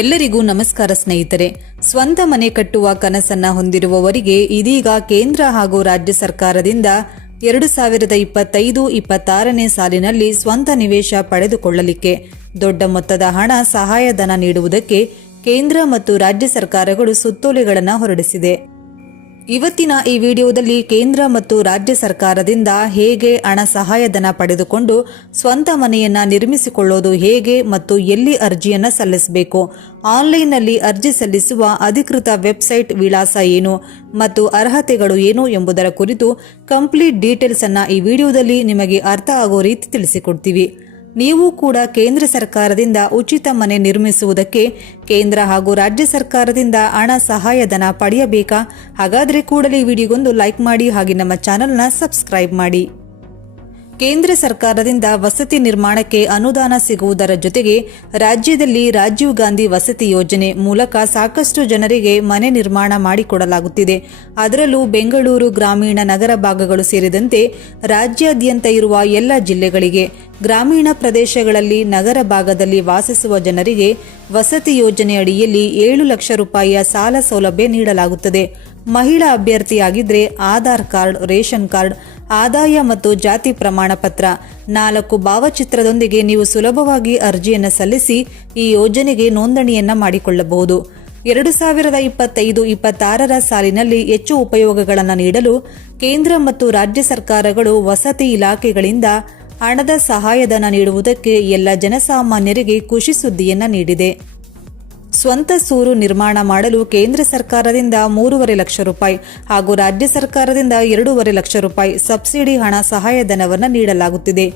ಎಲ್ಲರಿಗೂ ನಮಸ್ಕಾರ ಸ್ನೇಹಿತರೆ. ಸ್ವಂತ ಮನೆ ಕಟ್ಟುವ ಕನಸನ್ನ ಹೊಂದಿರುವವರಿಗೆ ಇದೀಗ ಕೇಂದ್ರ ಹಾಗೂ ರಾಜ್ಯ ಸರ್ಕಾರದಿಂದ ಎರಡು ಸಾವಿರದ ಇಪ್ಪತ್ತೈದು ಇಪ್ಪತ್ತಾರನೇ ಸಾಲಿನಲ್ಲಿ ಸ್ವಂತ ನಿವೇಶ ಪಡೆದುಕೊಳ್ಳಲಿಕ್ಕೆ ದೊಡ್ಡ ಮೊತ್ತದ ಹಣ ಸಹಾಯಧನ ನೀಡುವುದಕ್ಕೆ ಕೇಂದ್ರ ಮತ್ತು ರಾಜ್ಯ ಸರ್ಕಾರಗಳು ಸುತ್ತೋಲೆಗಳನ್ನು ಹೊರಡಿಸಿದೆ. ಇವತ್ತಿನ ಈ ವಿಡಿಯೋದಲ್ಲಿ ಕೇಂದ್ರ ಮತ್ತು ರಾಜ್ಯ ಸರ್ಕಾರದಿಂದ ಹೇಗೆ ಹಣ ಸಹಾಯಧನ ಪಡೆದುಕೊಂಡು ಸ್ವಂತ ಮನೆಯನ್ನ ನಿರ್ಮಿಸಿಕೊಳ್ಳೋದು ಹೇಗೆ ಮತ್ತು ಎಲ್ಲಿ ಅರ್ಜಿಯನ್ನ ಸಲ್ಲಿಸಬೇಕು? ಆನ್ಲೈನ್ನಲ್ಲಿ ಅರ್ಜಿ ಸಲ್ಲಿಸುವ ಅಧಿಕೃತ ವೆಬ್ಸೈಟ್ ವಿಳಾಸ ಏನು ಮತ್ತು ಅರ್ಹತೆಗಳು ಏನು ಎಂಬುದರ ಕುರಿತು ಕಂಪ್ಲೀಟ್ ಡೀಟೇಲ್ಸ್ ಅನ್ನ ಈ ವಿಡಿಯೋದಲ್ಲಿ ನಿಮಗೆ ಅರ್ಥ ಆಗೋ ರೀತಿ ತಿಳಿಸಿಕೊಡ್ತೀವಿ. ನೀವು ಕೂಡ ಕೇಂದ್ರ ಸರ್ಕಾರದಿಂದ ಉಚಿತ ಮನೆ ನಿರ್ಮಿಸುವುದಕ್ಕೆ ಕೇಂದ್ರ ಹಾಗೂ ರಾಜ್ಯ ಸರ್ಕಾರದಿಂದ ಹಣ ಸಹಾಯಧನ ಪಡೆಯಬೇಕಾ? ಹಾಗಾದರೆ ಕೂಡಲೇ ವಿಡಿಯೋಗೊಂದು ಲೈಕ್ ಮಾಡಿ ಹಾಗೆ ನಮ್ಮ ಚಾನೆಲ್ನ ಸಬ್ಸ್ಕ್ರೈಬ್ ಮಾಡಿ. ಕೇಂದ್ರ ಸರ್ಕಾರದಿಂದ ವಸತಿ ನಿರ್ಮಾಣಕ್ಕೆ ಅನುದಾನ ಸಿಗುವುದರ ಜೊತೆಗೆ ರಾಜ್ಯದಲ್ಲಿ ರಾಜೀವ್ ಗಾಂಧಿ ವಸತಿ ಯೋಜನೆ ಮೂಲಕ ಸಾಕಷ್ಟು ಜನರಿಗೆ ಮನೆ ನಿರ್ಮಾಣ ಮಾಡಿಕೊಡಲಾಗುತ್ತಿದೆ. ಅದರಲ್ಲೂ ಬೆಂಗಳೂರು ಗ್ರಾಮೀಣ ನಗರ ಭಾಗಗಳು ಸೇರಿದಂತೆ ರಾಜ್ಯಾದ್ಯಂತ ಇರುವ ಎಲ್ಲ ಜಿಲ್ಲೆಗಳಿಗೆ, ಗ್ರಾಮೀಣ ಪ್ರದೇಶಗಳಲ್ಲಿ ನಗರ ಭಾಗದಲ್ಲಿ ವಾಸಿಸುವ ಜನರಿಗೆ ವಸತಿ ಯೋಜನೆ ಅಡಿಯಲ್ಲಿ ಏಳು ಲಕ್ಷ ರೂಪಾಯಿಯ ಸಾಲ ಸೌಲಭ್ಯ ನೀಡಲಾಗುತ್ತದೆ. ಮಹಿಳಾ ಅಭ್ಯರ್ಥಿಯಾಗಿದ್ದರೆ ಆಧಾರ್ ಕಾರ್ಡ್, ರೇಷನ್ ಕಾರ್ಡ್ ಆದಾಯ ಮತ್ತು ಜಾತಿ ಪ್ರಮಾಣ ಪತ್ರ. ನಾಲ್ಕು ಭಾವಚಿತ್ರದೊಂದಿಗೆ ನೀವು ಸುಲಭವಾಗಿ ಅರ್ಜಿಯನ್ನು ಸಲ್ಲಿಸಿ ಈ ಯೋಜನೆಗೆ ನೋಂದಣಿಯನ್ನ ಮಾಡಿಕೊಳ್ಳಬಹುದು. ಎರಡು ಸಾವಿರದ ಇಪ್ಪತ್ತೈದು, ಇಪ್ಪತ್ತಾರರ ಸಾಲಿನಲ್ಲಿ ಹೆಚ್ಚು ಉಪಯೋಗಗಳನ್ನು ನೀಡಲು ಕೇಂದ್ರ ಮತ್ತು ರಾಜ್ಯ ಸರ್ಕಾರಗಳು ವಸತಿ ಇಲಾಖೆಗಳಿಂದ ಹಣದ ಸಹಾಯಧನ ನೀಡುವುದಕ್ಕೆ ಎಲ್ಲ ಜನಸಾಮಾನ್ಯರಿಗೆ ಖುಷಿ ಸುದ್ದಿಯನ್ನ ನೀಡಿದೆ. ಸ್ವಂತ ಸೂರು ನಿರ್ಮಾಣ ಮಾಡಲು ಕೇಂದ್ರ ಸರ್ಕಾರದಿಂದ ಮೂರುವರೆ ಲಕ್ಷ ರೂಪಾಯಿ ಹಾಗೂ ರಾಜ್ಯ ಸರ್ಕಾರದಿಂದ ಎರಡೂವರೆ ಲಕ್ಷ ರೂಪಾಯಿ ಸಬ್ಸಿಡಿ ಹಣ ಸಹಾಯಧನವನ್ನು ನೀಡಲಾಗುತ್ತಿದೆ.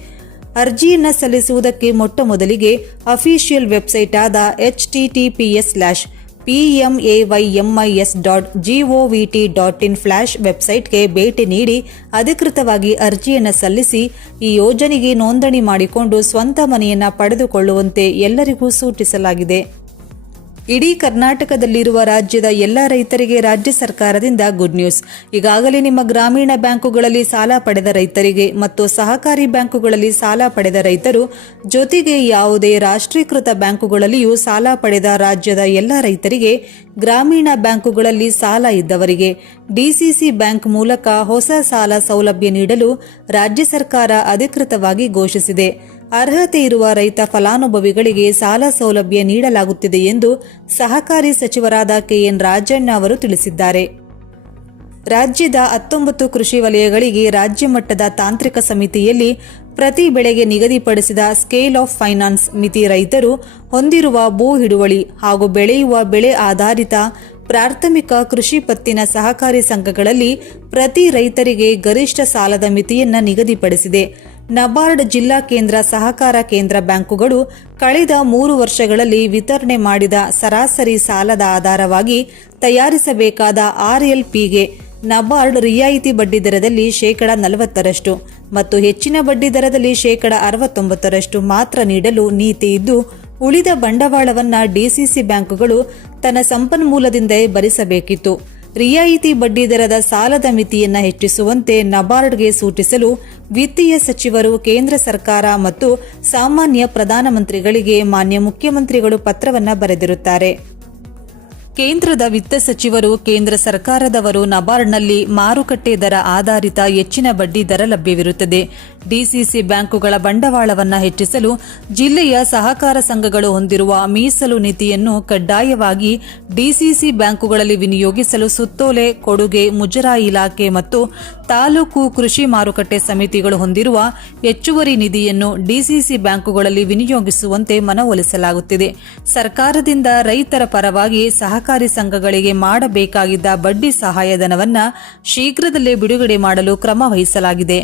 ಅರ್ಜಿಯನ್ನು ಸಲ್ಲಿಸುವುದಕ್ಕೆ ಮೊಟ್ಟ ಮೊದಲಿಗೆ ಅಫಿಷಿಯಲ್ ವೆಬ್ಸೈಟ್ ಆದ H TTPS slash PMAYMIS dot GOVT dot in slash ವೆಬ್ಸೈಟ್ಗೆ ಭೇಟಿ ನೀಡಿ ಅಧಿಕೃತವಾಗಿ ಅರ್ಜಿಯನ್ನು ಸಲ್ಲಿಸಿ ಈ ಯೋಜನೆಗೆ ನೋಂದಣಿ ಮಾಡಿಕೊಂಡು ಸ್ವಂತ ಮನೆಯನ್ನ ಪಡೆದುಕೊಳ್ಳುವಂತೆ ಎಲ್ಲರಿಗೂ ಸೂಚಿಸಲಾಗಿದೆ. ಇಡೀ ಕರ್ನಾಟಕದಲ್ಲಿರುವ ರಾಜ್ಯದ ಎಲ್ಲ ರೈತರಿಗೆ ರಾಜ್ಯ ಸರ್ಕಾರದಿಂದ ಗುಡ್ ನ್ಯೂಸ್ ಈಗಾಗಲೇ ನಿಮ್ಮ ಗ್ರಾಮೀಣ ಬ್ಯಾಂಕುಗಳಲ್ಲಿ ಸಾಲ ಪಡೆದ ರೈತರಿಗೆ ಮತ್ತು ಸಹಕಾರಿ ಬ್ಯಾಂಕುಗಳಲ್ಲಿ ಸಾಲ ಪಡೆದ ರೈತರು, ಜೊತೆಗೆ ಯಾವುದೇ ರಾಷ್ಟ್ರೀಕೃತ ಬ್ಯಾಂಕುಗಳಲ್ಲಿಯೂ ಸಾಲ ಪಡೆದ ರಾಜ್ಯದ ಎಲ್ಲ ರೈತರಿಗೆ ಗ್ರಾಮೀಣ ಬ್ಯಾಂಕುಗಳಲ್ಲಿ ಸಾಲ ಇದ್ದವರಿಗೆ ಡಿಸಿಸಿ ಬ್ಯಾಂಕ್ ಮೂಲಕ ಹೊಸ ಸಾಲ ಸೌಲಭ್ಯ ನೀಡಲು ರಾಜ್ಯ ಸರ್ಕಾರ ಅಧಿಕೃತವಾಗಿ ಘೋಷಿಸಿದೆ. ಅರ್ಹತೆ ಇರುವ ರೈತ ಫಲಾನುಭವಿಗಳಿಗೆ ಸಾಲ ಸೌಲಭ್ಯ ನೀಡಲಾಗುತ್ತಿದೆ ಎಂದು ಸಹಕಾರಿ ಸಚಿವರಾದ ಕೆಎನ್ ರಾಜಣ್ಣ ಅವರು ತಿಳಿಸಿದ್ದಾರೆ. ರಾಜ್ಯದ ಹತ್ತೊಂಬತ್ತು ಕೃಷಿ ವಲಯಗಳಿಗೆ ರಾಜ್ಯ ಮಟ್ಟದ ತಾಂತ್ರಿಕ ಸಮಿತಿಯಲ್ಲಿ ಪ್ರತಿ ಬೆಳೆಗೆ ನಿಗದಿಪಡಿಸಿದ ಸ್ಕೇಲ್ ಆಫ್ ಫೈನಾನ್ಸ್ ಮಿತಿ ರೈತರು ಹೊಂದಿರುವ ಭೂ ಹಿಡುವಳಿ ಹಾಗೂ ಬೆಳೆಯುವ ಬೆಳೆ ಆಧಾರಿತ ಪ್ರಾಥಮಿಕ ಕೃಷಿ ಪತ್ತಿನ ಸಹಕಾರಿ ಸಂಘಗಳಲ್ಲಿ ಪ್ರತಿ ರೈತರಿಗೆ ಗರಿಷ್ಠ ಸಾಲದ ಮಿತಿಯನ್ನು ನಿಗದಿಪಡಿಸಿದೆ. ನಬಾರ್ಡ್ ಜಿಲ್ಲಾ ಕೇಂದ್ರ ಸಹಕಾರ ಕೇಂದ್ರ ಬ್ಯಾಂಕುಗಳು ಕಳೆದ ಮೂರು ವರ್ಷಗಳಲ್ಲಿ ವಿತರಣೆ ಮಾಡಿದ ಸರಾಸರಿ ಸಾಲದ ಆಧಾರವಾಗಿ ತಯಾರಿಸಬೇಕಾದ ಆರ್ಎಲ್ಪಿಗೆ ನಬಾರ್ಡ್ ರಿಯಾಯಿತಿ ಬಡ್ಡಿ ದರದಲ್ಲಿ ಶೇಕಡ ನಲವತ್ತರಷ್ಟು ಮತ್ತು ಹೆಚ್ಚಿನ ಬಡ್ಡಿ ದರದಲ್ಲಿ ಶೇಕಡ ಅರವತ್ತೊಂಬತ್ತರಷ್ಟು ಮಾತ್ರ ನೀಡಲು ನೀತಿ ಇದ್ದು ಉಳಿದ ಬಂಡವಾಳವನ್ನ ಡಿಸಿಸಿ ಬ್ಯಾಂಕುಗಳು ತನ್ನ ಸಂಪನ್ಮೂಲದಿಂದೇ ಭರಿಸಬೇಕಿತ್ತು. ರಿಯಾಯಿತಿ ಬಡ್ಡಿ ದರದ ಸಾಲದ ಮಿತಿಯನ್ನು ಹೆಚ್ಚಿಸುವಂತೆ ನಬಾರ್ಡ್ಗೆ ಸೂಚಿಸಲು ವಿತ್ತೀಯ ಸಚಿವರು ಕೇಂದ್ರ ಸರ್ಕಾರ ಮತ್ತು ಸಾಮಾನ್ಯ ಪ್ರಧಾನಮಂತ್ರಿಗಳಿಗೆ ಮಾನ್ಯ ಮುಖ್ಯಮಂತ್ರಿಗಳು ಪತ್ರವನ್ನು ಬರೆದಿರುತ್ತಾರೆ. ಕೇಂದ್ರದ ವಿತ್ತ ಸಚಿವರು ಕೇಂದ್ರ ಸರ್ಕಾರದವರು ನಬಾರ್ಡ್ನಲ್ಲಿ ಮಾರುಕಟ್ಟೆ ದರ ಆಧಾರಿತ ಹೆಚ್ಚಿನ ಬಡ್ಡಿ ದರ ಲಭ್ಯವಿರುತ್ತದೆ. ಡಿಸಿಸಿ ಬ್ಯಾಂಕುಗಳ ಬಂಡವಾಳವನ್ನು ಹೆಚ್ಚಿಸಲು ಜಿಲ್ಲೆಯ ಸಹಕಾರ ಸಂಘಗಳು ಹೊಂದಿರುವ ಮೀಸಲು ನೀತಿಯನ್ನು ಕಡ್ಡಾಯವಾಗಿ ಡಿಸಿಸಿ ಬ್ಯಾಂಕುಗಳಲ್ಲಿ ವಿನಿಯೋಗಿಸಲು ಸುತ್ತೋಲೆ, ಕೊಡುಗೆ, ಮುಜರಾಯಿ ಇಲಾಖೆ ಮತ್ತು ತಾಲೂಕು ಕೃಷಿ ಮಾರುಕಟ್ಟೆ ಸಮಿತಿಗಳು ಹೊಂದಿರುವ ಹೆಚ್ಚುವರಿ ನಿಧಿಯನ್ನು ಡಿಸಿಸಿ ಬ್ಯಾಂಕುಗಳಲ್ಲಿ ವಿನಿಯೋಗಿಸುವಂತೆ ಮನವೊಲಿಸಲಾಗುತ್ತಿದೆ. ಸರ್ಕಾರದಿಂದ ರೈತರ ಪರವಾಗಿ ಸಹಕಾರಿ ಸಂಘಗಳಿಗೆ ಮಾಡಬೇಕಾಗಿದ್ದ ಬಡ್ಡಿ ಸಹಾಯಧನವನ್ನ ಶೀಘ್ರದಲ್ಲೇ ಬಿಡುಗಡೆ ಮಾಡಲು ಕ್ರಮ ವಹಿಸಲಾಗಿದೆ.